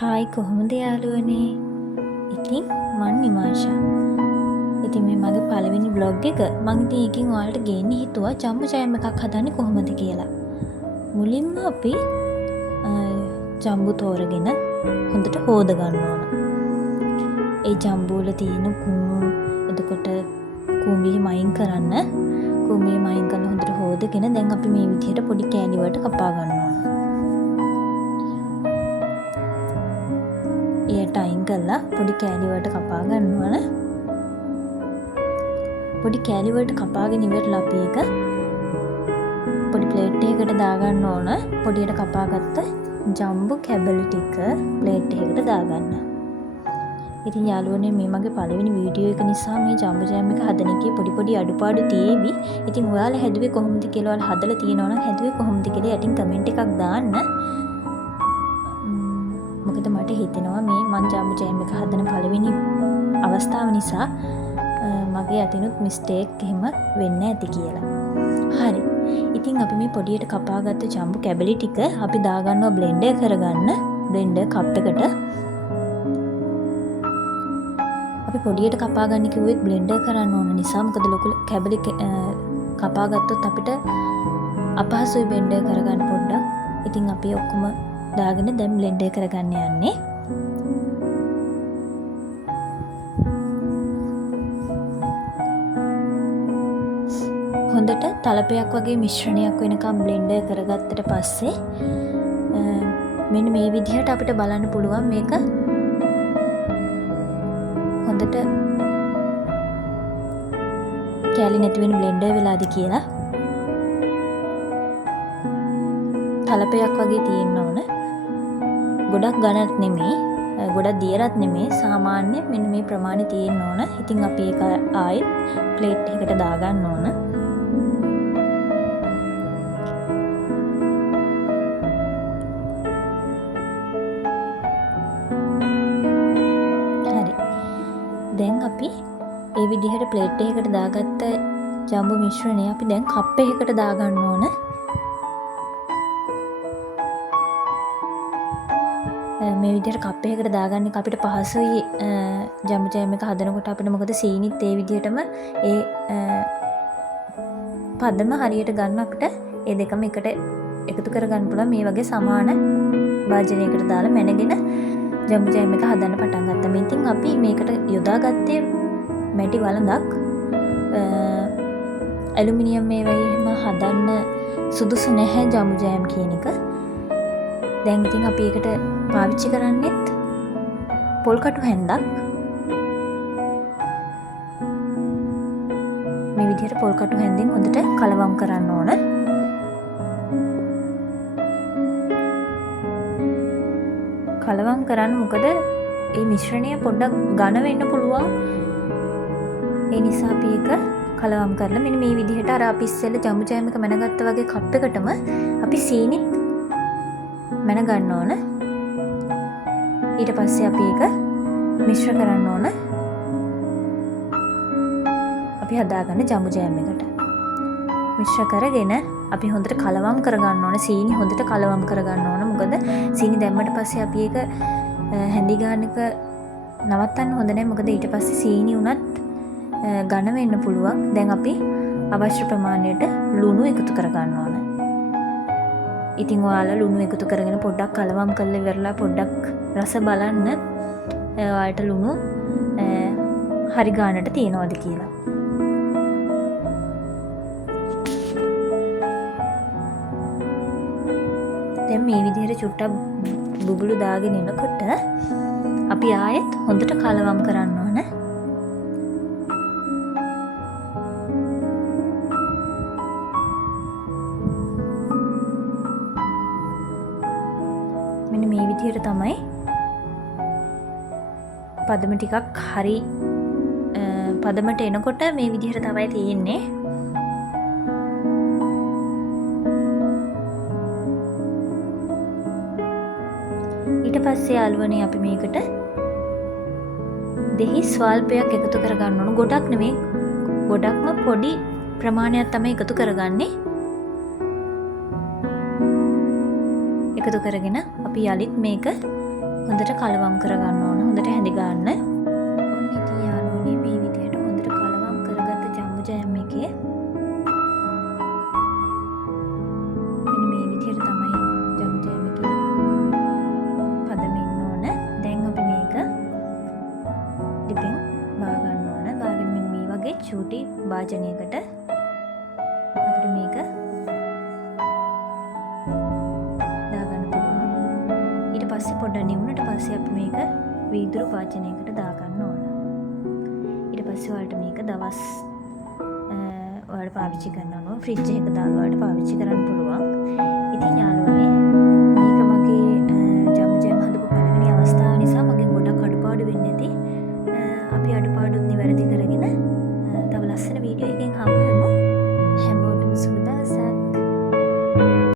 Hi කොහොමද යාළුවනේ? ඉතින් මං නිමාෂා. ඉතින් මේ මගේ පළවෙනි බ්ලොග් එක මං ඉතින් එකකින් ඔයාලට ගේන්න හිතුවා ජම්බෝ ජෑම් එකක් හදන්නේ කොහොමද කියලා. මුලින්ම අපි ජම්බු තෝරගෙන හොඳට හොද ගන්න ඕන. ඒ ජම්බු වල තියෙන කුණු එතකොට කුඹිය මයින් කරන්න. කුඹිය මයින් කරලා හොඳට හොදගෙන දැන් අපි මේ විදිහට පොඩි කෑලි වලට කපා ගන්න ඕන. එයට අයින් කරලා පොඩි කෑලි වලට කපා ගන්න ඕන. පොඩි කෑලි වලට කපාගෙන ඉවරලා අපි ඒක පොඩි ප්ලේට් එකකට දාගන්න ඕන. පොඩියට කපාගත්ත ජම්බෝ කැබලි ටික ප්ලේට් එකකට දාගන්න. ඉතින් යාළුවනේ මේ මගේ පළවෙනි වීඩියෝ එක නිසා මේ ජම්බෝ ජෑම් එක හදන එකේ පොඩි අඩුපාඩු තියෙවි. ඉතින් ඔයාලා හැදුවේ කොහොමද කියලා ඔයාලා හදලා තියෙනවා නම් හැදුවේ කොහොමද කියලා යටින් කමෙන්ට් එකක් දාන්න. මොකද මට හිතෙනවා මේ මං ජම්බෝ ජෑම් එක හදන පළවෙනි අවස්ථාව නිසා මගේ අතිනුත් මිස්ටේක් එහෙම වෙන්න ඇති කියලා. හරි. ඉතින් අපි මේ පොඩියට කපාගත්ත ජම්බෝ කැබලි ටික අපි දාගන්නවා බ්ලෙන්ඩර් කරගන්න. බ්ලෙන්ඩර් කප් එකට අපි පොඩියට කපා ගන්න කිව්වෙත් බ්ලෙන්ඩර් කරන්න ඕන නිසා මොකද ලොකු කැබලි කපා ගත්තොත් අපිට අපහසුයි බ්ලෙන්ඩර් කරගන්න පොඩ්ඩක්. ඉතින් අපි ඔක්කොම දාගෙන දැන් බ්ලෙන්ඩර් කරගන්න යන්නේ. හොඳට තලපයක් වගේ මිශ්‍රණයක් වෙනකම් බ්ලෙන්ඩර් කරගත්තට පස්සේ මෙන්න මේ විදිහට අපිට බලන්න පුළුවන් මේක හොඳට කැලි නැති වෙන බ්ලෙන්ඩර් වෙලාද කියලා. තලපයක් වගේ තියෙන්න ඕන. ගොඩක් ඝනත් නෙමෙයි, ගොඩක් දියරත් නෙමෙයි, සාමාන්‍ය මෙන්න මේ ප්‍රමාණය තියෙන්න ඕන. ඉතින් අපි ඒක ආයෙත් ප්ලේට් එකකට දාගන්න ඕන. හරි. දැන් අපි ඒ විදිහට ප්ලේට් එකකට දාගත්ත ජම්බෝ මිශ්‍රණය අපි දැන් කප් එකකට දාගන්න ඕන. මේ විදිහට කප් එකකට දාගන්න එක අපිට පහසුයි ජම්බෝ ජෑම් එක හදනකොට අපිට. මොකද සීනිත් ඒ විදිහටම ඒ පදම හරියට ගන්න අපිට ඒ දෙකම එකට එකතු කරගන්න පුළුවන්. මේ වගේ සමාන භාජනයකට දාලා මැනගෙන ජම්බෝ ජෑම් එක හදන්න පටන් ගත්තා. ඉතින් අපි මේකට යොදාගත්තේ මැටි වළඳක්. ඇලුමිනියම් මේවා එහෙම හදන්න සුදුසු නැහැ ජම්බෝ ජෑම් කියන එක. දැන් ඉතින් අපි ඒකට පාවිච්චි කරන්නෙත් පොල් කටු හැන්දක්. මේ විදිහට පොල් කටු හැන්දෙන් හොඳට කලවම් කරන්න ඕන. කලවම් කරන්න මොකද මේ මිශ්‍රණය පොඩ්ඩක් ඝන වෙන්න පුළුවන්. ඒ නිසා අපි ඒක කලවම් කරලා මෙන්න මේ විදිහට අර අපි ඉස්සෙල්ලා ජම්බෝ ජෑම් එක මැනගත්තා වගේ කප් එකටම අපි සීනිත් මැන ගන්න ඕන. ඊට පස්සේ අපි ඒක මිශ්‍ර කරන්න ඕන. අපි හදාගන්න ජම්බෝ ජෑම් එකට මිශ්‍ර කරගෙන අපි හොඳට කලවම් කරගන්න ඕන. සීනි හොඳට කලවම් කරගන්න ඕන. මොකද සීනි දැම්මට පස්සේ අපි ඒක හැඳි ගන්න එක නවත්තන්න හොඳ නැහැ. මොකද ඊට පස්සේ සීනි උනත් ඝන වෙන්න පුළුවන්. දැන් අපි අවශ්‍ය ප්‍රමාණයට ලුණු එකතු කරගන්න ඕන. ඉතින් ඔයාලා ලුණු එකතු කරගෙන පොඩ්ඩක් කලවම් කරලා ඉවරලා පොඩ්ඩක් රස බලන්න ඔයාලට ලුණු හරි ගානට තියනවාද කියලා. දැන් මේ විදිහට චුට්ටක් බුබුලු දාගෙන ඉනකොට අපි ආයෙත් හොඳට කලවම් කරන්න ඕන. මෙන්න මේ විදිහට තමයි පදම ටිකක් හරි පදමට එනකොට මේ විදිහට තමයි තියෙන්නේ. ඊට පස්සේ යාළුවනේ අපි මේකට දෙහි ස්වල්පයක් එකතු කරගන්න ඕන. ගොඩක් නෙමෙයි, ගොඩක්ම පොඩි ප්‍රමාණයක් තමයි එකතු කරගන්නේ. එකතු කරගෙන අපි යලිත් මේක හොඳට කලවම් කරගන්න ඕන. හොඳට හැඳි ගන්න. ඔන්න ඉතින් යාළුවනේ මේ විදිහට හොඳට කලවම් කරගත්ත ජම්බු ජෑම් එකේ මෙන්න මේ විදිහට තමයි ජම්බු ජෑම් එකේ පදම ඉන්න ඕන. දැන් අපි මේක ලිපෙන් බා ගන්න ඕන. බාගෙන මෙන්න මේ වගේ චූටි භාජනයකට අපිට මේක දාගන්න පුළුවන්. ඊට පස්සේ පොඩ්ඩක් නිවුනට පස්සේ අපි මේක වීදුරු භාජනයකට දාගන්න ඕන. ඊට පස්සේ ඔයාලට මේක දවස් ඔයාලට පාවිච්චි කරන්න ඕන. ෆ්‍රිජ් එකක දාලා ඔයාලට පාවිච්චි කරන්න පුළුවන්. ඉතින්